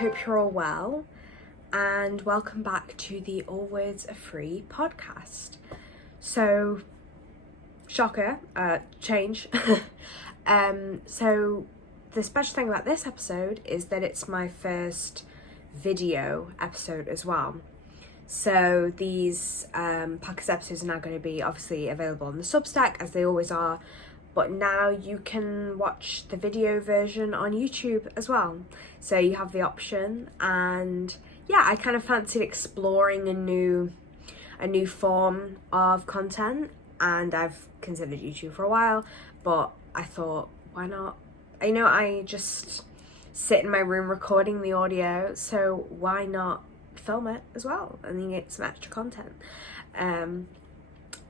hope you're all well, and welcome back to the All Words Are Free podcast. So, shocker, change. So the special thing about this episode is that it's my first video episode as well. So these podcast episodes are now going to be obviously available on the Substack, as they always are, but now you can watch the video version on YouTube as well. So you have the option, and yeah, I kind of fancied exploring a new form of content, and I've considered YouTube for a while, but I thought, why not? I just sit in my room recording the audio, so why not film it as well and then get some extra content.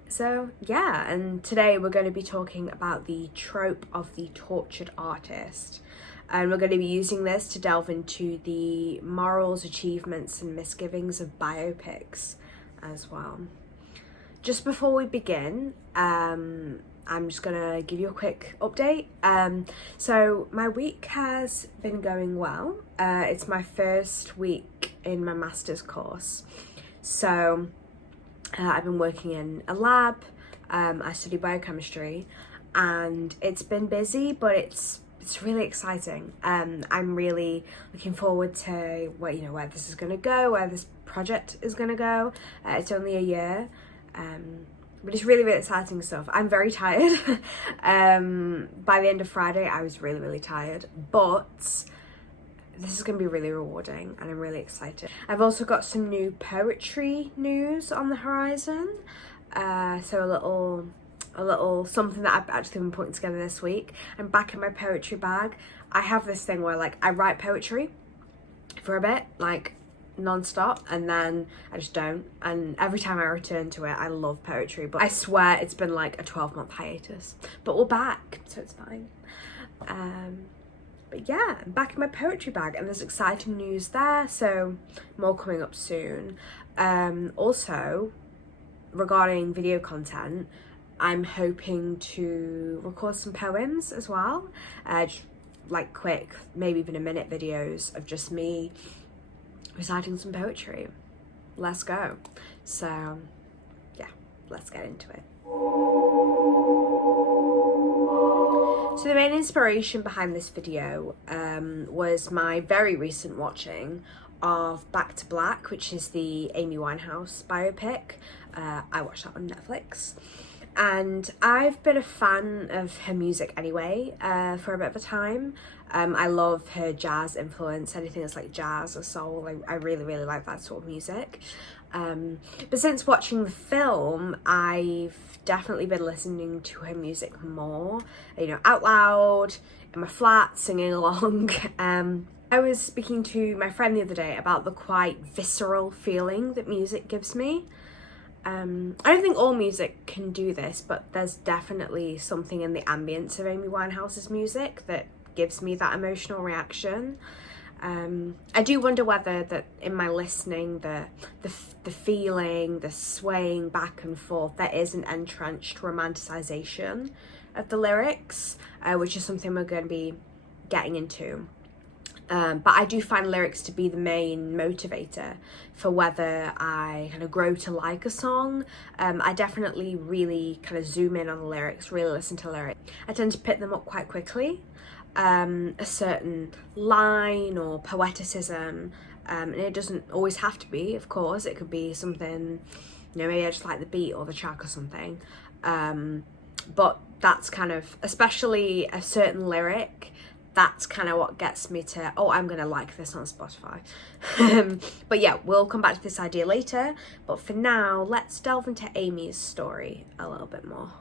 So yeah, and today we're going to be talking about the trope of the tortured artist, and we're going to be using this to delve into the morals, achievements and misgivings of biopics as well. Just before we begin, I'm just gonna give you a quick update. So my week has been going well. It's my first week in my master's course. So I've been working in a lab. I study biochemistry, and it's been busy, but it's really exciting. I'm really looking forward to where this is gonna go, where this project is gonna go. It's only a year. But it's really exciting stuff. I'm very tired. By the end of Friday, I was really tired, but this is going to be really rewarding, and I'm really excited. I've also got some new poetry news on the horizon. So a little something that I've actually been putting together this week. I'm back in my poetry bag. I have this thing where I write poetry for a bit, non-stop, and then I just don't, and every time I return to it I love poetry, but I swear it's been a 12-month hiatus, but we're back, so it's fine. But yeah, I'm back in my poetry bag, and there's exciting news there, so more coming up soon. Also, regarding video content, I'm hoping to record some poems as well, just quick, maybe even a minute videos of just me reciting some poetry. Let's go. So yeah, let's get into it. So the main inspiration behind this video was my very recent watching of Back to Black, which is the Amy Winehouse biopic. I watched that on Netflix, and I've been a fan of her music anyway for a bit of a time. I love her jazz influence, anything that's jazz or soul. I really like that sort of music. But since watching the film, I've definitely been listening to her music more, out loud, in my flat, singing along. I was speaking to my friend the other day about the quite visceral feeling that music gives me. I don't think all music can do this, but there's definitely something in the ambience of Amy Winehouse's music that gives me that emotional reaction. I do wonder whether that in my listening, the feeling, the swaying back and forth, there is an entrenched romanticization of the lyrics, which is something we're going to be getting into. But I do find lyrics to be the main motivator for whether I kind of grow to like a song. I definitely really kind of zoom in on the lyrics, really listen to the lyrics. I tend to pick them up quite quickly. A certain line or poeticism, and it doesn't always have to be, of course. It could be something, maybe I just like the beat or the track or something. But that's kind of, especially a certain lyric, that's kind of what gets me to, I'm gonna like this on Spotify. But yeah, we'll come back to this idea later, but for now, let's delve into Amy's story a little bit more.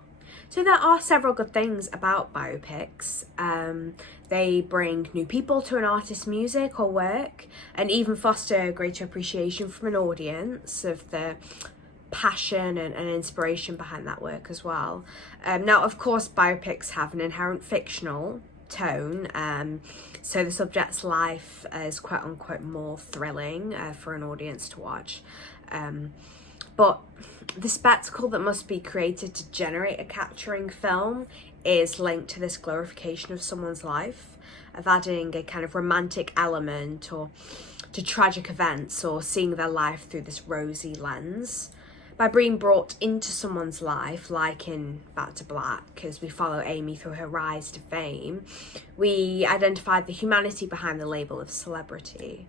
So there are several good things about biopics. They bring new people to an artist's music or work, and even foster greater appreciation from an audience of the passion and inspiration behind that work as well. Now, of course, biopics have an inherent fictional tone, so the subject's life is quote unquote more thrilling for an audience to watch. But the spectacle that must be created to generate a capturing film is linked to this glorification of someone's life, of adding a kind of romantic element or to tragic events, or seeing their life through this rosy lens. By being brought into someone's life, like in Back to Black, as we follow Amy through her rise to fame, we identify the humanity behind the label of celebrity.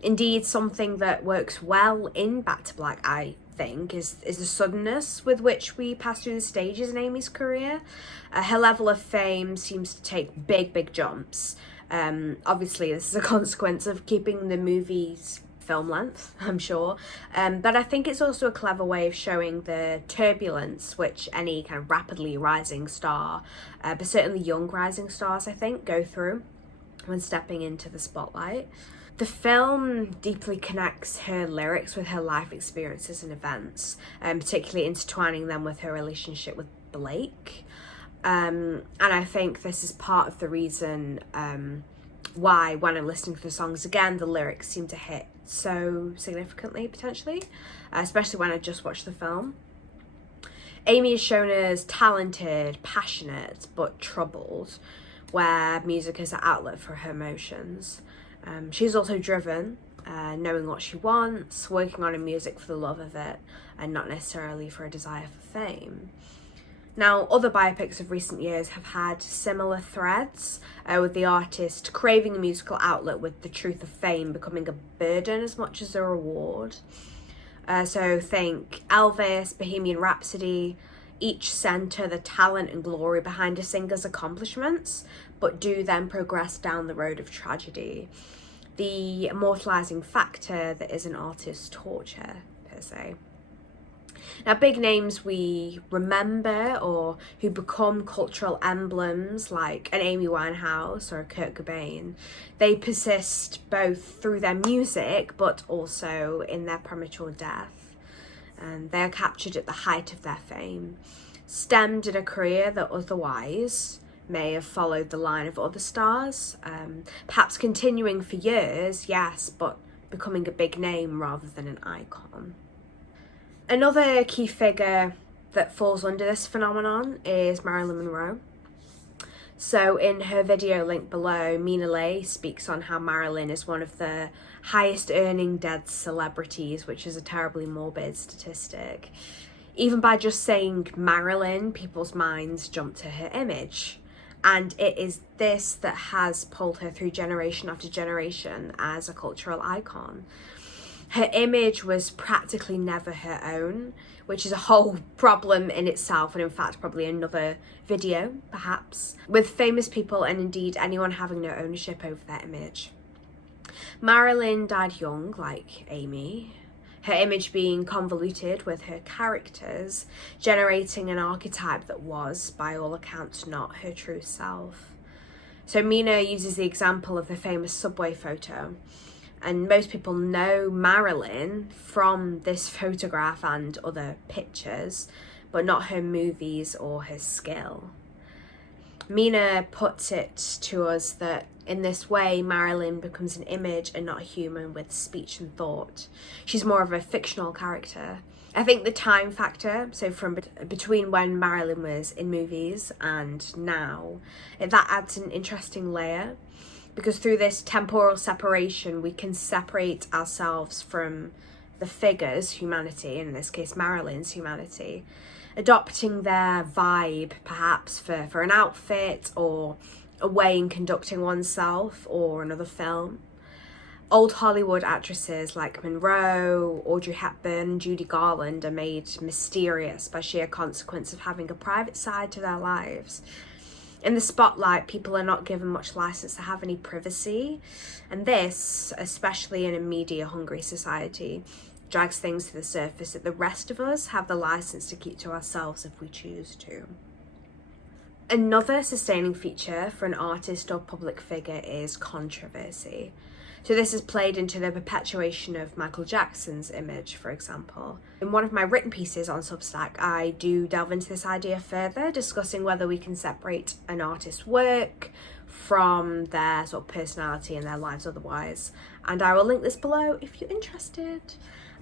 Indeed, something that works well in Back to Black, I think, is the suddenness with which we pass through the stages in Amy's career. Her level of fame seems to take big jumps. Obviously, this is a consequence of keeping the movie's film length, I'm sure, but I think it's also a clever way of showing the turbulence which any kind of rapidly rising star, but certainly young rising stars, I think, go through when stepping into the spotlight. The film deeply connects her lyrics with her life experiences and events, particularly intertwining them with her relationship with Blake. And I think this is part of the reason why, when I'm listening to the songs again, the lyrics seem to hit so significantly, potentially, especially when I just watched the film. Amy is shown as talented, passionate, but troubled, where music is an outlet for her emotions. She's also driven, knowing what she wants, working on her music for the love of it, and not necessarily for a desire for fame. Now, other biopics of recent years have had similar threads, with the artist craving a musical outlet with the truth of fame becoming a burden as much as a reward. So think Elvis, Bohemian Rhapsody, each centre the talent and glory behind a singer's accomplishments, but do then progress down the road of tragedy. The immortalising factor that is an artist's torture, per se. Now, big names we remember or who become cultural emblems, like an Amy Winehouse or a Kurt Cobain, they persist both through their music but also in their premature death. And they are captured at the height of their fame, stemmed in a career that otherwise may have followed the line of other stars, perhaps continuing for years, yes, but becoming a big name rather than an icon. Another key figure that falls under this phenomenon is Marilyn Monroe. So in her video link below, Mina Lay speaks on how Marilyn is one of the highest earning dead celebrities, which is a terribly morbid statistic. Even by just saying Marilyn, people's minds jump to her image. And it is this that has pulled her through generation after generation as a cultural icon. Her image was practically never her own, which is a whole problem in itself, and in fact probably another video, perhaps, with famous people and indeed anyone having no ownership over their image. Marilyn died young, like Amy, her image being convoluted with her characters, generating an archetype that was, by all accounts, not her true self. So Mina uses the example of the famous subway photo, and most people know Marilyn from this photograph and other pictures, but not her movies or her skill. Mina puts it to us that in this way, Marilyn becomes an image and not a human with speech and thought. She's more of a fictional character. I think the time factor, so from between when Marilyn was in movies and now, that adds an interesting layer. Because through this temporal separation, we can separate ourselves from the figure's humanity, in this case Marilyn's humanity, adopting their vibe perhaps for an outfit or a way in conducting oneself or another film. Old Hollywood actresses like Monroe, Audrey Hepburn, Judy Garland are made mysterious by sheer consequence of having a private side to their lives. In the spotlight, people are not given much license to have any privacy, and this, especially in a media-hungry society, drags things to the surface that the rest of us have the license to keep to ourselves if we choose to. Another sustaining feature for an artist or public figure is controversy. So this is played into the perpetuation of Michael Jackson's image, for example. In one of my written pieces on Substack, I do delve into this idea further, discussing whether we can separate an artist's work from their sort of personality and their lives otherwise. And I will link this below if you're interested.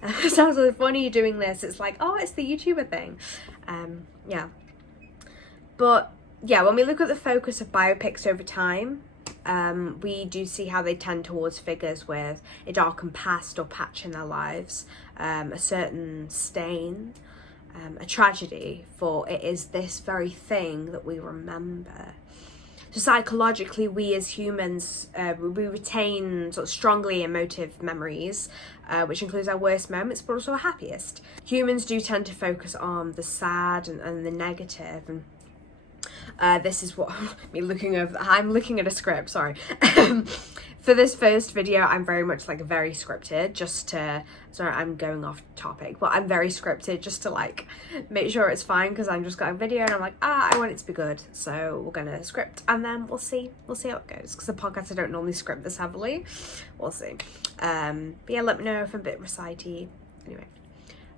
It sounds really funny doing this. It's like, oh, it's the YouTuber thing. Yeah. But yeah, when we look at the focus of biopics over time, we do see how they tend towards figures with a darkened past or patch in their lives, a certain stain, a tragedy, for it is this very thing that we remember. So psychologically, we as humans, we retain sort of strongly emotive memories, which includes our worst moments, but also our happiest. Humans do tend to focus on the sad and the negative, and this is what I'm looking at a script, sorry. For this first video, I'm very much like very scripted, sorry, I'm going off topic, but I'm very scripted just to like make sure it's fine, because I'm just got a video and I'm like, I want it to be good, so we're gonna script and then we'll see how it goes, because the podcast I don't normally script this heavily. We'll see. But yeah, let me know if I'm a bit recitey. Anyway.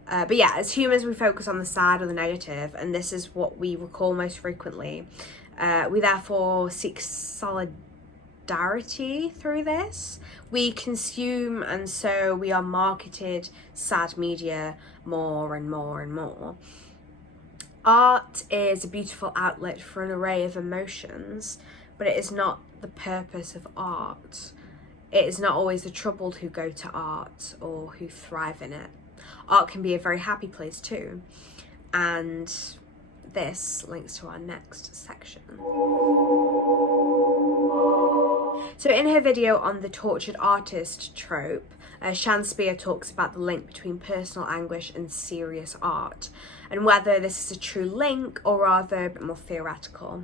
But yeah, as humans, we focus on the sad or the negative, and this is what we recall most frequently. We therefore seek solidarity through this. We consume, and so we are marketed sad media more and more and more. Art is a beautiful outlet for an array of emotions, but it is not the purpose of art. It is not always the troubled who go to art or who thrive in it. Art can be a very happy place too, and this links to our next section. So in her video on the tortured artist trope, Sian Spear talks about the link between personal anguish and serious art, and whether this is a true link or rather a bit more theoretical.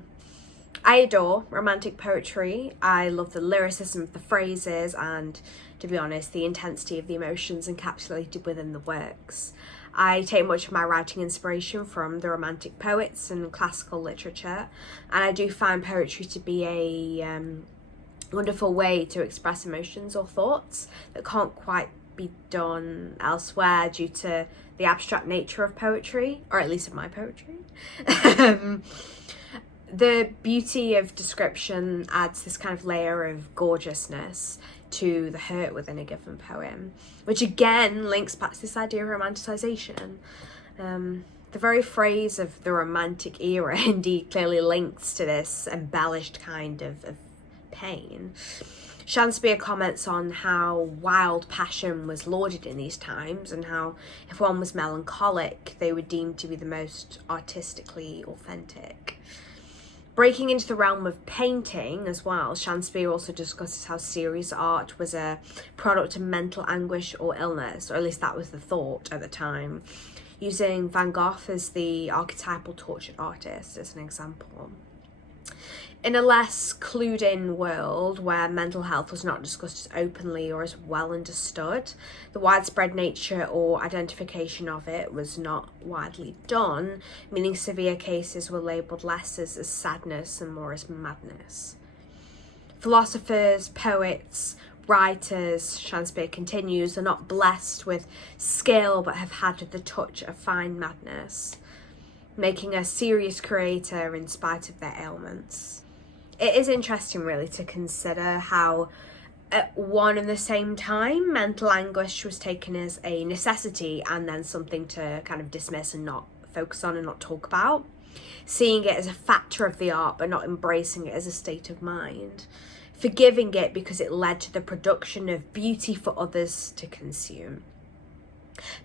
I adore romantic poetry. I love the lyricism of the phrases and, to be honest, the intensity of the emotions encapsulated within the works. I take much of my writing inspiration from the romantic poets and classical literature, and I do find poetry to be a wonderful way to express emotions or thoughts that can't quite be done elsewhere due to the abstract nature of poetry, or at least of my poetry. The beauty of description adds this kind of layer of gorgeousness to the hurt within a given poem, which again links back to this idea of romanticization. The very phrase of the romantic era indeed clearly links to this embellished kind of pain. Sian Spear comments on how wild passion was lauded in these times, and how if one was melancholic, they were deemed to be the most artistically authentic. Breaking into the realm of painting as well, Sian Spear also discusses how serious art was a product of mental anguish or illness, or at least that was the thought at the time, using Van Gogh as the archetypal tortured artist as an example. In a less clued-in world where mental health was not discussed as openly or as well understood, the widespread nature or identification of it was not widely done, meaning severe cases were labelled less as sadness and more as madness. Philosophers, poets, writers, Sian Spear continues, are not blessed with skill but have had the touch of fine madness, making a serious creator in spite of their ailments. It is interesting really to consider how at one and the same time mental anguish was taken as a necessity and then something to kind of dismiss and not focus on and not talk about, seeing it as a factor of the art but not embracing it as a state of mind, forgiving it because it led to the production of beauty for others to consume.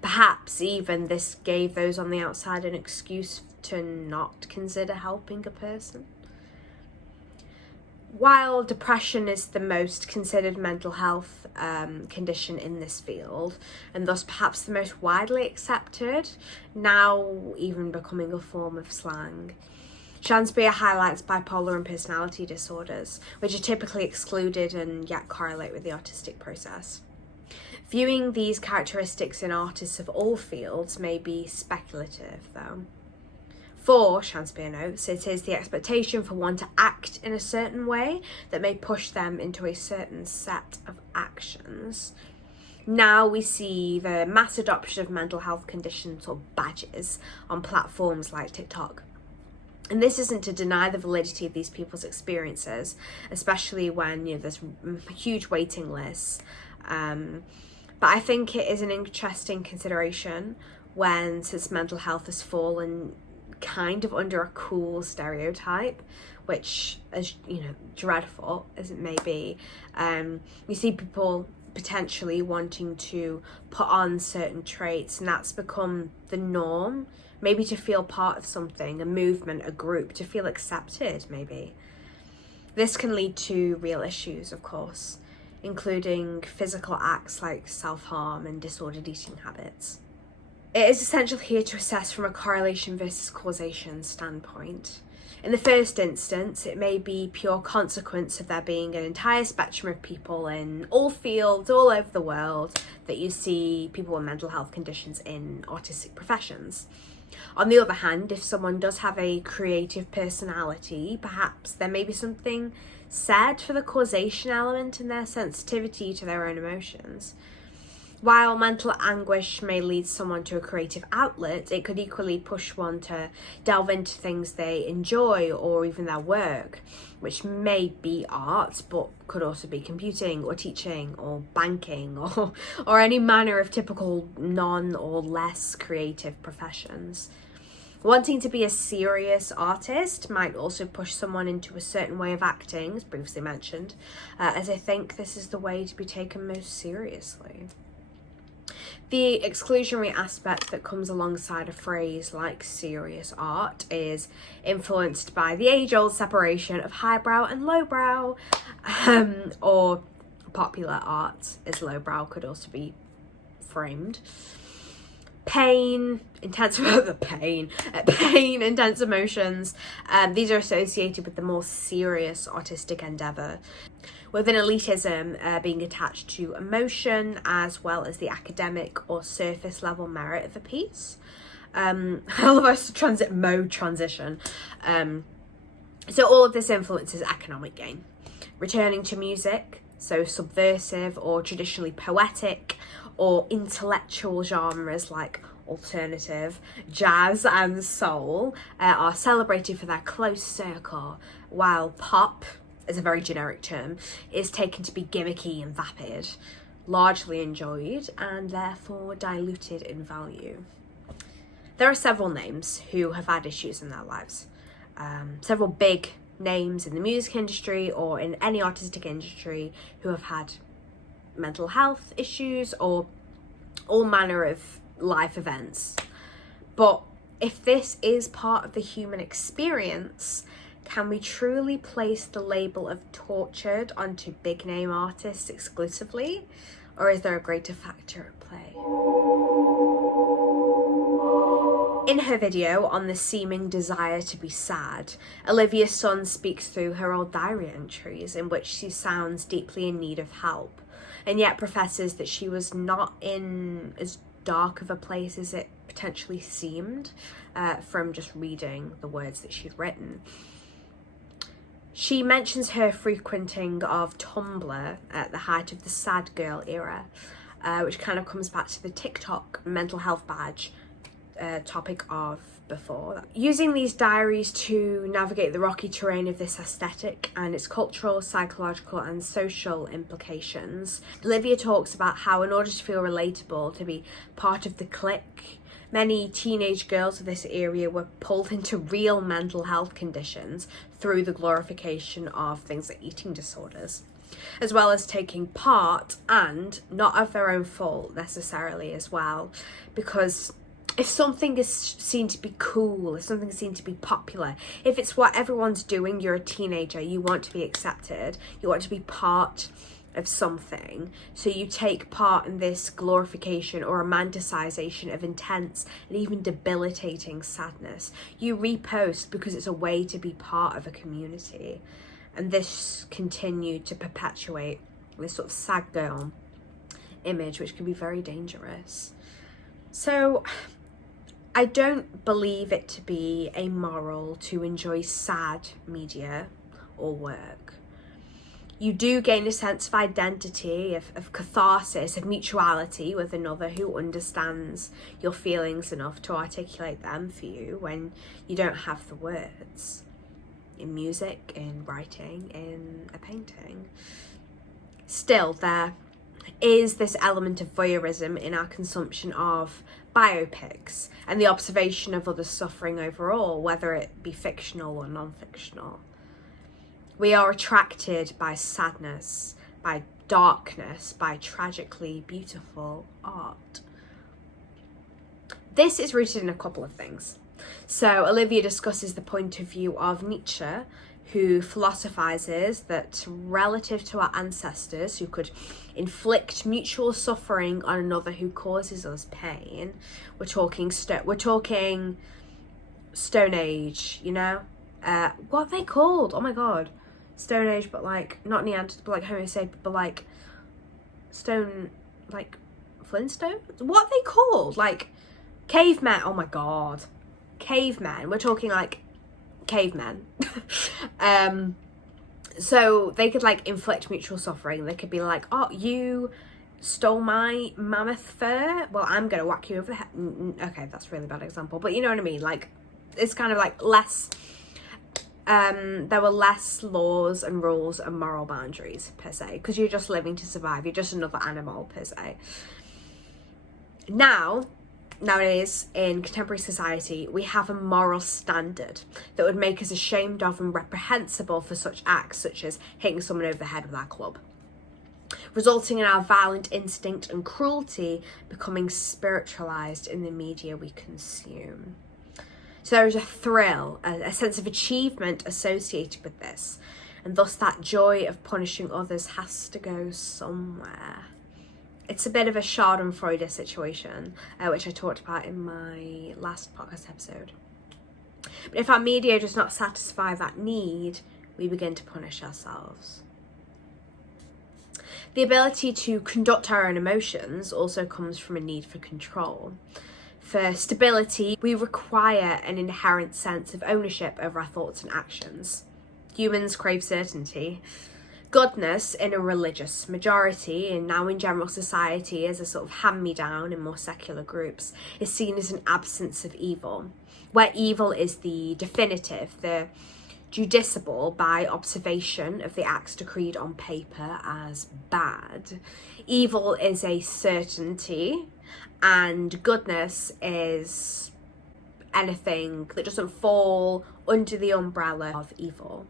Perhaps even this gave those on the outside an excuse to not consider helping a person. While depression is the most considered mental health condition in this field, and thus perhaps the most widely accepted, now even becoming a form of slang, Sian Spear highlights bipolar and personality disorders, which are typically excluded and yet correlate with the autistic process. Viewing these characteristics in artists of all fields may be speculative, though. For, Sian Spear notes, it is the expectation for one to act in a certain way that may push them into a certain set of actions. Now we see the mass adoption of mental health conditions or badges on platforms like TikTok. And this isn't to deny the validity of these people's experiences, especially when there's huge waiting lists But I think it is an interesting consideration since mental health has fallen kind of under a cool stereotype, which, as you know, dreadful as it may be, you see people potentially wanting to put on certain traits, and that's become the norm, maybe to feel part of something, a movement, a group, to feel accepted maybe. This can lead to real issues, of course, including physical acts like self-harm and disordered eating habits. It is essential here to assess from a correlation versus causation standpoint. In the first instance, it may be pure consequence of there being an entire spectrum of people in all fields, all over the world, that you see people with mental health conditions in artistic professions. On the other hand, if someone does have a creative personality, perhaps there may be something said for the causation element in their sensitivity to their own emotions. While mental anguish may lead someone to a creative outlet, it could equally push one to delve into things they enjoy or even their work, which may be art, but could also be computing or teaching or banking or any manner of typical non or less creative professions. Wanting to be a serious artist might also push someone into a certain way of acting, as previously mentioned, as I think this is the way to be taken most seriously. The exclusionary aspect that comes alongside a phrase like serious art is influenced by the age-old separation of highbrow and lowbrow, or popular art as lowbrow could also be framed. Pain, intense emotions, these are associated with the more serious artistic endeavour, with an elitism being attached to emotion as well as the academic or surface level merit of a piece. I love our transition. So all of this influences economic gain. Returning to music, so subversive or traditionally poetic or intellectual genres like alternative, jazz and soul are celebrated for their close circle, while pop, as a very generic term, is taken to be gimmicky and vapid, largely enjoyed and therefore diluted in value. There are several names who have had issues in their lives. Several big names in the music industry or in any artistic industry who have had mental health issues or all manner of life events. But if this is part of the human experience, can we truly place the label of tortured onto big name artists exclusively? Or is there a greater factor at play? In her video on the seeming desire to be sad, Olivia Sun speaks through her old diary entries in which she sounds deeply in need of help, and yet professes that she was not in as dark of a place as it potentially seemed from just reading the words that she'd written. She mentions her frequenting of Tumblr at the height of the sad girl era, which kind of comes back to the TikTok mental health badge topic of before. Using these diaries to navigate the rocky terrain of this aesthetic and its cultural, psychological and social implications, Olivia talks about how in order to feel relatable, to be part of the clique, many teenage girls of this area were pulled into real mental health conditions through the glorification of things like eating disorders, as well as taking part, and not of their own fault necessarily as well, because if something is seen to be cool, if something is seen to be popular, if it's what everyone's doing, you're a teenager, you want to be accepted, you want to be part of something, so you take part in this glorification or romanticization of intense and even debilitating sadness. You repost because it's a way to be part of a community, and this continued to perpetuate this sort of sad girl image, which can be very dangerous. So I don't believe it to be amoral to enjoy sad media or work. You do gain a sense of identity, of catharsis, of mutuality with another who understands your feelings enough to articulate them for you when you don't have the words. In music, in writing, in a painting. Still, there is this element of voyeurism in our consumption of biopics and the observation of others' suffering overall, whether it be fictional or non-fictional. We are attracted by sadness, by darkness, by tragically beautiful art. This is rooted in a couple of things. So Olivia discusses the point of view of Nietzsche, who philosophizes that relative to our ancestors who could inflict mutual suffering on another who causes us pain, we're talking Stone Age, you know? What are they called? Oh my god. Stone Age, but like, not Neanderthal, but like Homo sapien, but like, Stone, like, Flintstones? What are they called? Like, cavemen. Oh my god. Cavemen. We're talking like cavemen. So they could like inflict mutual suffering. They could be like, oh, you stole my mammoth fur, well, I'm gonna whack you over the head. Okay, that's a really bad example, but you know what I mean. Like, it's kind of like less, there were less laws and rules and moral boundaries per se, because you're just living to survive. You're just another animal per se. Nowadays, in contemporary society, we have a moral standard that would make us ashamed of and reprehensible for such acts, such as hitting someone over the head with our club, resulting in our violent instinct and cruelty becoming spiritualized in the media we consume. So there is a thrill, a sense of achievement associated with this, and thus that joy of punishing others has to go somewhere. It's a bit of a Schadenfreude situation, which I talked about in my last podcast episode. But if our media does not satisfy that need, we begin to punish ourselves. The ability to conduct our own emotions also comes from a need for control. For stability, we require an inherent sense of ownership over our thoughts and actions. Humans crave certainty. Goodness in a religious majority, and now in general society as a sort of hand-me-down in more secular groups, is seen as an absence of evil, where evil is the definitive, the judiciable by observation of the acts decreed on paper as bad. Evil is a certainty, and goodness is anything that doesn't fall under the umbrella of evil.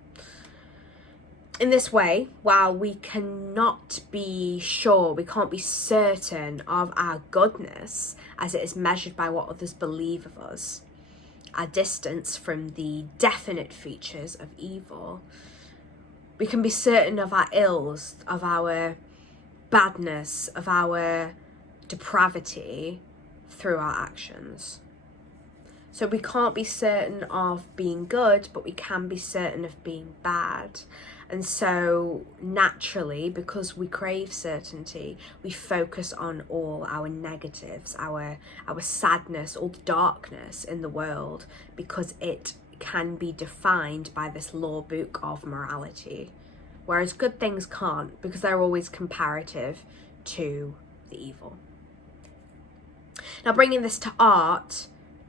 In this way, while we cannot be sure, we can't be certain of our goodness as it is measured by what others believe of us, our distance from the definite features of evil, we can be certain of our ills, of our badness, of our depravity through our actions. So we can't be certain of being good, but we can be certain of being bad. And so naturally, because we crave certainty, we focus on all our negatives, our sadness, all the darkness in the world, because it can be defined by this law book of morality. Whereas good things can't, because they're always comparative to the evil. Now, bringing this to art,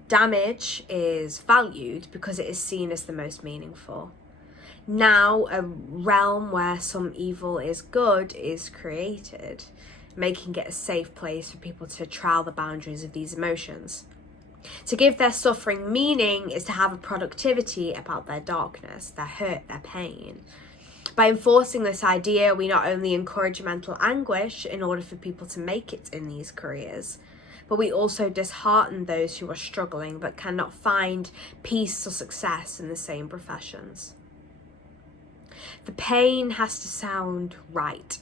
damage is valued because it is seen as the most meaningful. Now, a realm where some evil is good is created, making it a safe place for people to trial the boundaries of these emotions. To give their suffering meaning is to have a productivity about their darkness, their hurt, their pain. By enforcing this idea, we not only encourage mental anguish in order for people to make it in these careers, but we also dishearten those who are struggling but cannot find peace or success in the same professions. The pain has to sound right.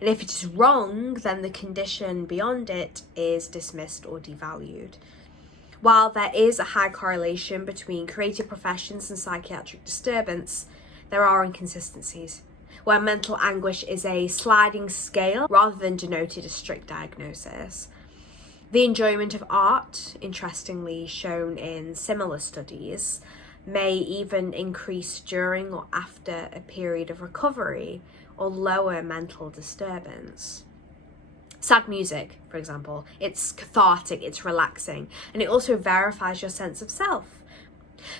And if it is wrong, then the condition beyond it is dismissed or devalued. While there is a high correlation between creative professions and psychiatric disturbance, there are inconsistencies, where mental anguish is a sliding scale rather than denoted a strict diagnosis. The enjoyment of art, interestingly shown in similar studies, may even increase during or after a period of recovery or lower mental disturbance. Sad music, for example, it's cathartic, it's relaxing, and it also verifies your sense of self.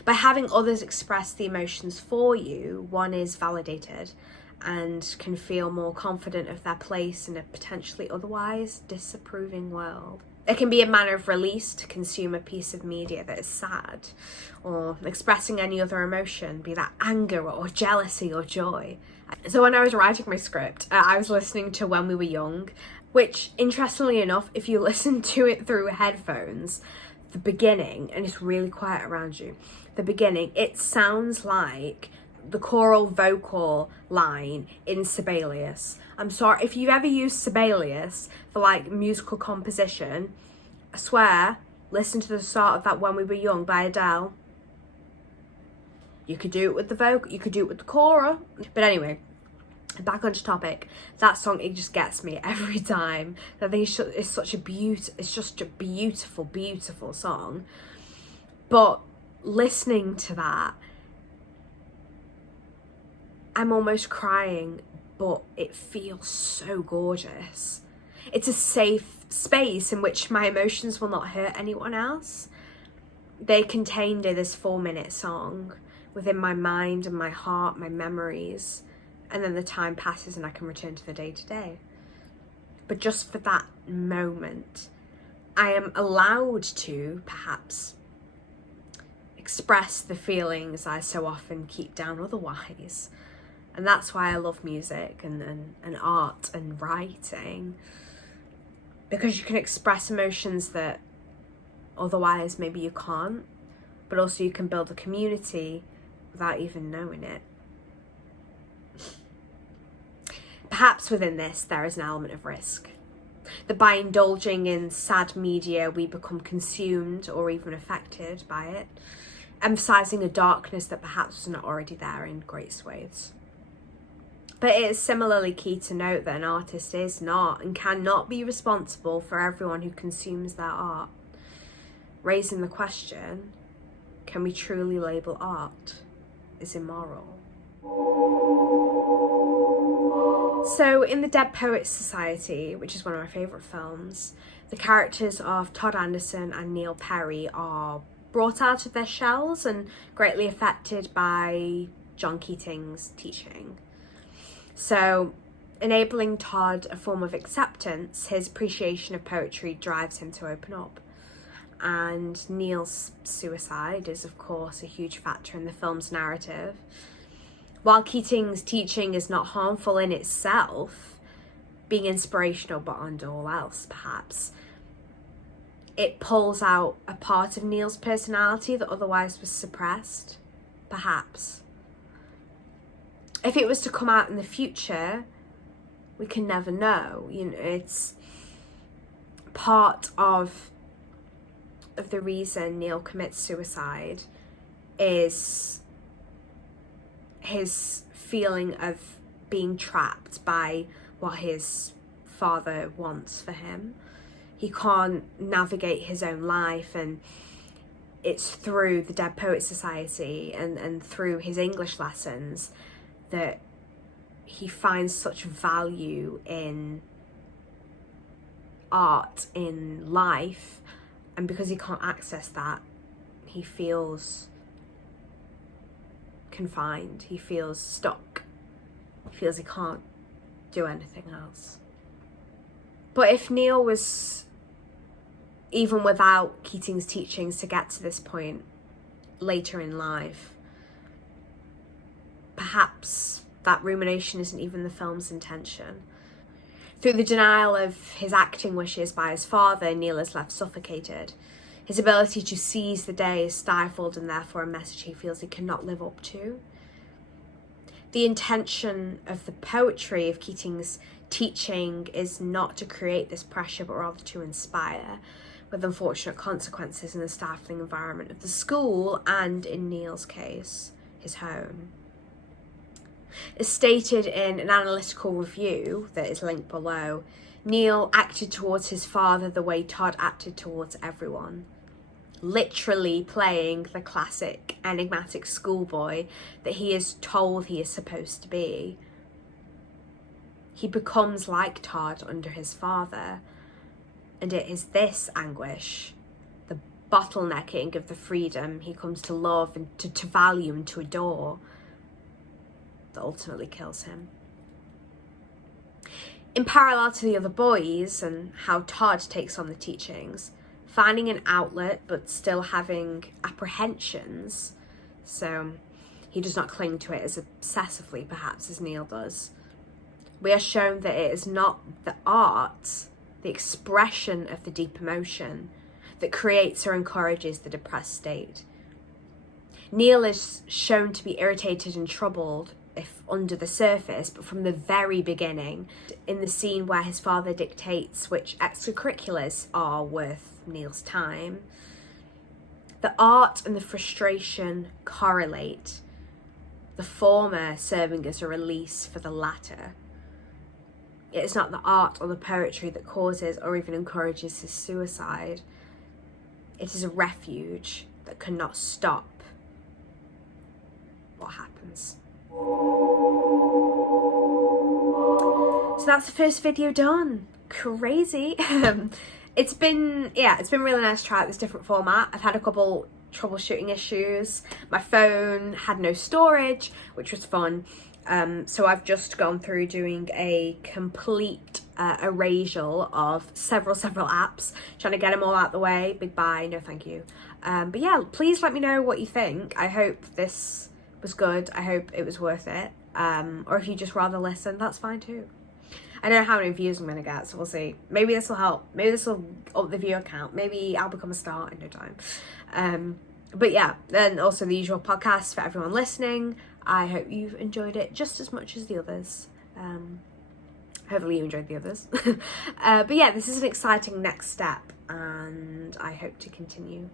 By having others express the emotions for you, one is validated and can feel more confident of their place in a potentially otherwise disapproving world. It can be a manner of release to consume a piece of media that is sad, or expressing any other emotion, be that anger or jealousy or joy. So when I was writing my script, I was listening to When We Were Young, which, interestingly enough, if you listen to it through headphones, the beginning, and it's really quiet around you, the beginning, it sounds like the choral vocal line in Sibelius. I'm sorry, if you've ever used Sibelius for like musical composition, I swear, listen to the start of that When We Were Young by Adele. You could do it with the vocal, you could do it with the choral. But anyway, back onto topic. That song, it just gets me every time. I think it's such a it's just a beautiful, beautiful song. But listening to that, I'm almost crying, but it feels so gorgeous. It's a safe space in which my emotions will not hurt anyone else. They contained in this 4-minute song within my mind and my heart, my memories, and then the time passes and I can return to the day-to-day. But just for that moment, I am allowed to perhaps express the feelings I so often keep down otherwise. And that's why I love music and art and writing, because you can express emotions that otherwise maybe you can't, but also you can build a community without even knowing it. Perhaps within this there is an element of risk, that by indulging in sad media we become consumed or even affected by it, emphasising a darkness that perhaps was not already there in great swathes. But it is similarly key to note that an artist is not and cannot be responsible for everyone who consumes their art, raising the question, can we truly label art as immoral? So in The Dead Poets Society, which is one of my favourite films, the characters of Todd Anderson and Neil Perry are brought out of their shells and greatly affected by John Keating's teaching. So, enabling Todd a form of acceptance, his appreciation of poetry drives him to open up. And Neil's suicide is, of course, a huge factor in the film's narrative. While Keating's teaching is not harmful in itself, being inspirational beyond all else, perhaps, it pulls out a part of Neil's personality that otherwise was suppressed, perhaps. If it was to come out in the future, we can never know. You know, it's part of the reason Neil commits suicide is his feeling of being trapped by what his father wants for him. He can't navigate his own life, and it's through the Dead Poets Society and through his English lessons that he finds such value in art, in life, and because he can't access that, he feels confined, he feels stuck, he feels he can't do anything else. But if Neil was, even without Keating's teachings, to get to this point later in life, perhaps that rumination isn't even the film's intention. Through the denial of his acting wishes by his father, Neil is left suffocated. His ability to seize the day is stifled, and therefore a message he feels he cannot live up to. The intention of the poetry of Keating's teaching is not to create this pressure, but rather to inspire, with unfortunate consequences in the stifling environment of the school and, in Neil's case, his home. As stated in an analytical review that is linked below, Neil acted towards his father the way Todd acted towards everyone, literally playing the classic enigmatic schoolboy that he is told he is supposed to be. He becomes like Todd under his father, and it is this anguish, the bottlenecking of the freedom he comes to love and to value and to adore, that ultimately kills him. In parallel to the other boys and how Todd takes on the teachings, finding an outlet but still having apprehensions, so he does not cling to it as obsessively perhaps as Neil does. We are shown that it is not the art, the expression of the deep emotion, that creates or encourages the depressed state. Neil is shown to be irritated and troubled if under the surface, but from the very beginning, in the scene where his father dictates which extracurriculars are worth Neil's time, the art and the frustration correlate, the former serving as a release for the latter. It is not the art or the poetry that causes or even encourages his suicide. It is a refuge that cannot stop what happens. So that's the first video done. Crazy. It's been really nice to try out this different format. I've had a couple troubleshooting issues. My phone had no storage, which was fun. So I've just gone through doing a complete erasure of several apps, trying to get them all out the way. Big bye, no thank you. But yeah, please let me know what you think. I hope this was good. I hope it was worth it. Or if you just rather listen, that's fine too. I don't know how many views I'm going to get, so we'll see. Maybe this will help. Maybe this will up the viewer count. Maybe I'll become a star in no time. But yeah, then also the usual podcast for everyone listening. I hope you've enjoyed it just as much as the others. Hopefully you enjoyed the others. But yeah, this is an exciting next step and I hope to continue.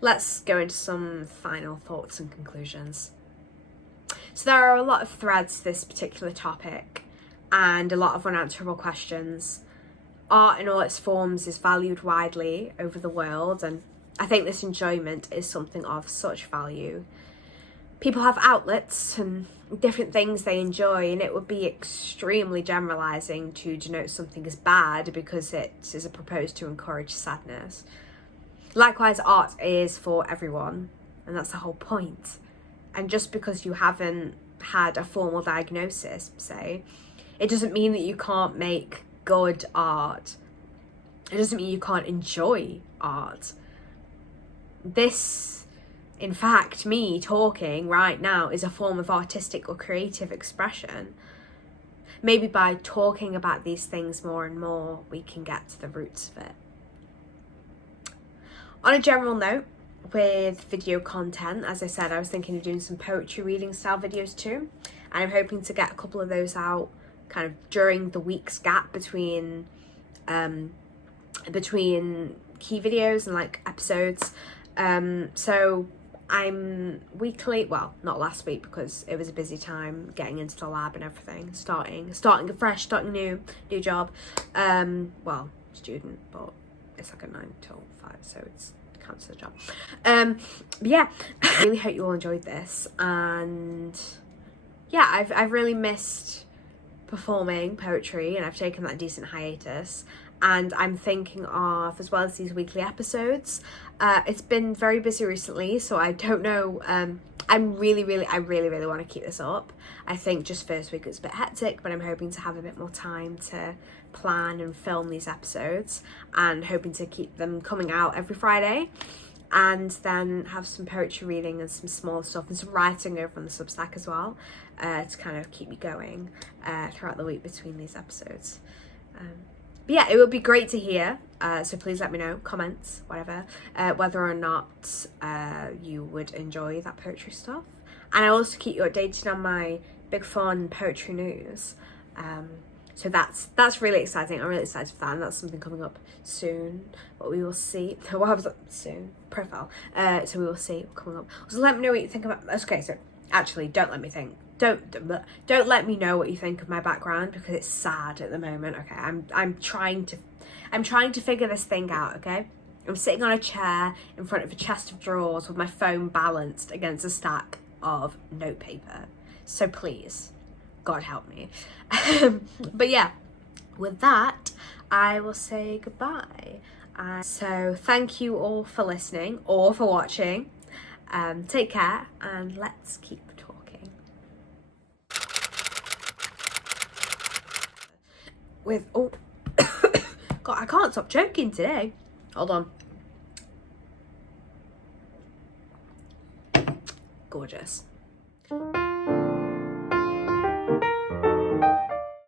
Let's go into some final thoughts and conclusions. So there are a lot of threads to this particular topic and a lot of unanswerable questions. Art in all its forms is valued widely over the world, and I think this enjoyment is something of such value. People have outlets and different things they enjoy, and it would be extremely generalising to denote something as bad because it is proposed to encourage sadness. Likewise, art is for everyone, and that's the whole point. And just because you haven't had a formal diagnosis, say, it doesn't mean that you can't make good art. It doesn't mean you can't enjoy art. This, in fact, me talking right now is a form of artistic or creative expression. Maybe by talking about these things more and more, we can get to the roots of it. On a general note, with video content, as I said, I was thinking of doing some poetry reading style videos too, and I'm hoping to get a couple of those out kind of during the week's gap between key videos and like episodes. So I'm weekly, well, not last week because it was a busy time getting into the lab and everything, starting fresh, starting new job. Well, student, but it's like a 9 till 5, so it counts as a job. But yeah, I really hope you all enjoyed this, and yeah, I've really missed performing poetry, and I've taken that decent hiatus, and I'm thinking of, as well as these weekly episodes, it's been very busy recently, so I don't know. I really want to keep this up. I think just first week it was a bit hectic, but I'm hoping to have a bit more time to plan and film these episodes, and hoping to keep them coming out every Friday, and then have some poetry reading and some small stuff and some writing over on the Substack as well, to kind of keep me going throughout the week between these episodes. But yeah, it would be great to hear, so please let me know, comments, whatever, whether or not you would enjoy that poetry stuff. And I also keep you updated on my Big Fun poetry news. So that's really exciting. I'm really excited for that, and that's something coming up soon, but we will see. What happens soon? Profile. So we will see coming up. So let me know what you think about. Okay, so actually, don't let me think. Don't let me know what you think of my background, because it's sad at the moment. Okay, I'm trying to figure this thing out. Okay, I'm sitting on a chair in front of a chest of drawers with my phone balanced against a stack of notepaper. So please, God help me. But yeah, with that, I will say goodbye. So thank you all for listening or for watching. Take care, and let's keep talking. with, oh, God, I can't stop choking today. Hold on. Gorgeous.